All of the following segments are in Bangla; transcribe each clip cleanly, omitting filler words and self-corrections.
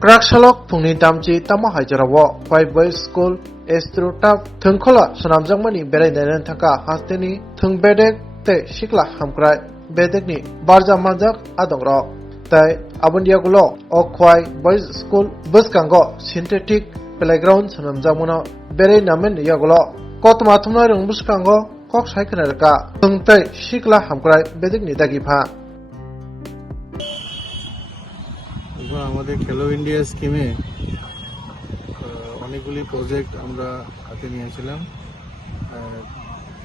Kraksalok Pungni Damchi Tama Hajarawo, Five Boys School, Estrutap, Tungkola, Sonamjangmani, Beredan Taka, Hastini, Tungbedek, Te Shikla Hamkrai, Bedekni, Barja Manjak, Adongro, Tai, Abundiagulo, Okwai, Boys School, Buskango, Synthetic, Playground, Sonamjamuna, Bere Namen Yagulo, Kotmatumna Buskango, Kok Shaikanaka, Tungtai, Shikla Hamkrai, Bedekni Dagipa. আমাদের খেলো ইন্ডিয়া স্কিমে অনেকগুলি প্রজেক্ট আমরা হাতে নিয়েছিলাম।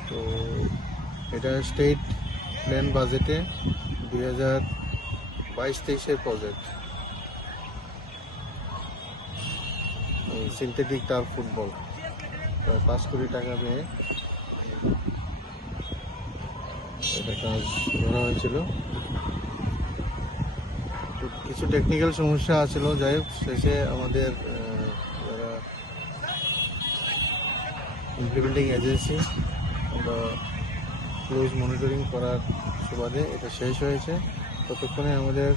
তো এটা স্টেট প্ল্যান বাজেটে 2022-23-এর প্রজেক্ট। সিনথেটিক টার্ফ ফুটবল 5 কোটি টাকা দিয়ে এটা কাজ করা হয়েছিল। কিছু টেকনিক্যাল সমস্যা আছিল, যাই হোক শেষে আমাদের যারা ইমপ্লিমেন্টিং এজেন্সি আমরা ক্লোজ মনিটরিং করার সুবাদে এটা শেষ হয়েছে। ততক্ষণে আমাদের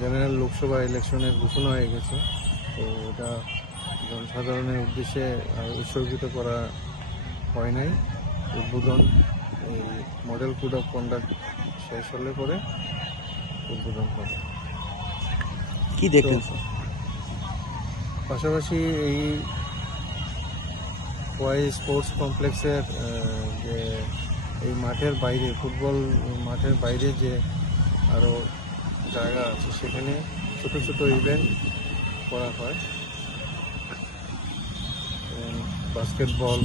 জেনারেল লোকসভা ইলেকশনের ঘোষণা হয়ে গেছে। তো এটা জনসাধারণের উদ্দেশ্যে উৎসর্গিত করা হয় নাই। উদ্বোধন এই মডেল কোড অফ কন্ডাক্ট শেষ হলে পরে উদ্বোধন হবে। কি দেখলেন? পাশাপাশি এই ওয়াই স্পোর্টস কমপ্লেক্সের যে এই মাঠের বাইরে, ফুটবল মাঠের বাইরে যে আরও জায়গা আছে, সেখানে ছোট ছোট ইভেন্ট করা হয়। Basketball,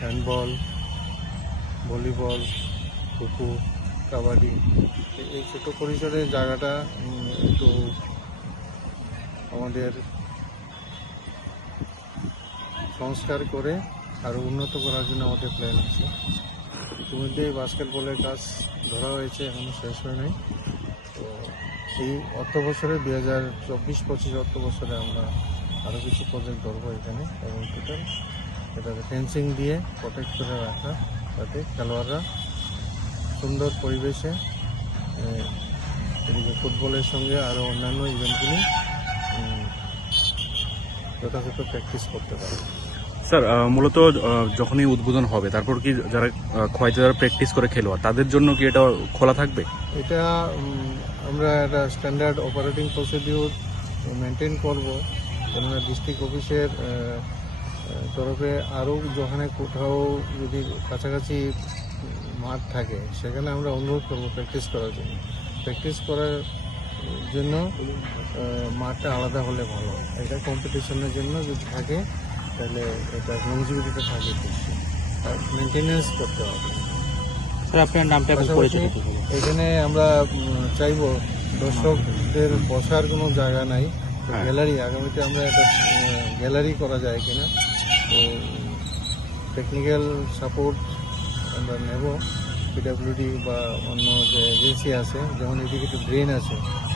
handball, volleyball, kho kho, kabaddi, এই ছোট পরিসরের জায়গাটা একটু আমাদের সংস্কার করে আরও উন্নত করার জন্য আমাদের প্ল্যান আছে। ইতিমধ্যে বাস্কেটবলের কাজ ধরা হয়েছে, এখনও শেষ হয় নাই। তো এই অর্থ বছরে 2024-25 অর্থ বছরে আমরা আরও কিছু প্রজেক্ট ধরবো এখানে, এবং টোটাল এটাকে ফেন্সিং দিয়ে প্রোটেক্ট করে রাখা, যাতে খেলোয়াড়রা সুন্দর পরিবেশে এদিকে ফুটবলের সঙ্গে আরও অন্যান্য ইভেন্টগুলি যথাযথ প্র্যাকটিস করতে পারে। স্যার, মূলত যখনই উদ্বোধন হবে তারপর কি যারা খোয়াইতে যারা প্র্যাকটিস করে খেলোয়াড় তাদের জন্য কি এটা খোলা থাকবে? এটা আমরা একটা স্ট্যান্ডার্ড অপারেটিং প্রসিডিউর মেনটেন করব। কেননা ডিস্ট্রিক্ট অফিসের তরফে আরও যেখানে কোথাও যদি কাছাকাছি মাঠ থাকে, সেখানে আমরা অনুরোধ করবো প্র্যাকটিস করার জন্য। প্র্যাকটিস করার জন্য মাঠটা আলাদা হলে ভালো। এটা কম্পিটিশনের জন্য যদি থাকে তাহলে এটা লংজিভিটিটা থাকে, আর মেনটেনেন্স করতে হবে। স্যার, আপনার নামটা এখানে আমরা চাইব দর্শকদের বসার কোনো জায়গা নাই, গ্যালারি, আগামীতে আমরা একটা গ্যালারি করা যায় কিনা। তো টেকনিক্যাল সাপোর্ট আমরা নেব, পিডাব্লিউডি বা অন্য যে এজেন্সি আছে, যেমন এদিকে একটু ড্রেন আছে,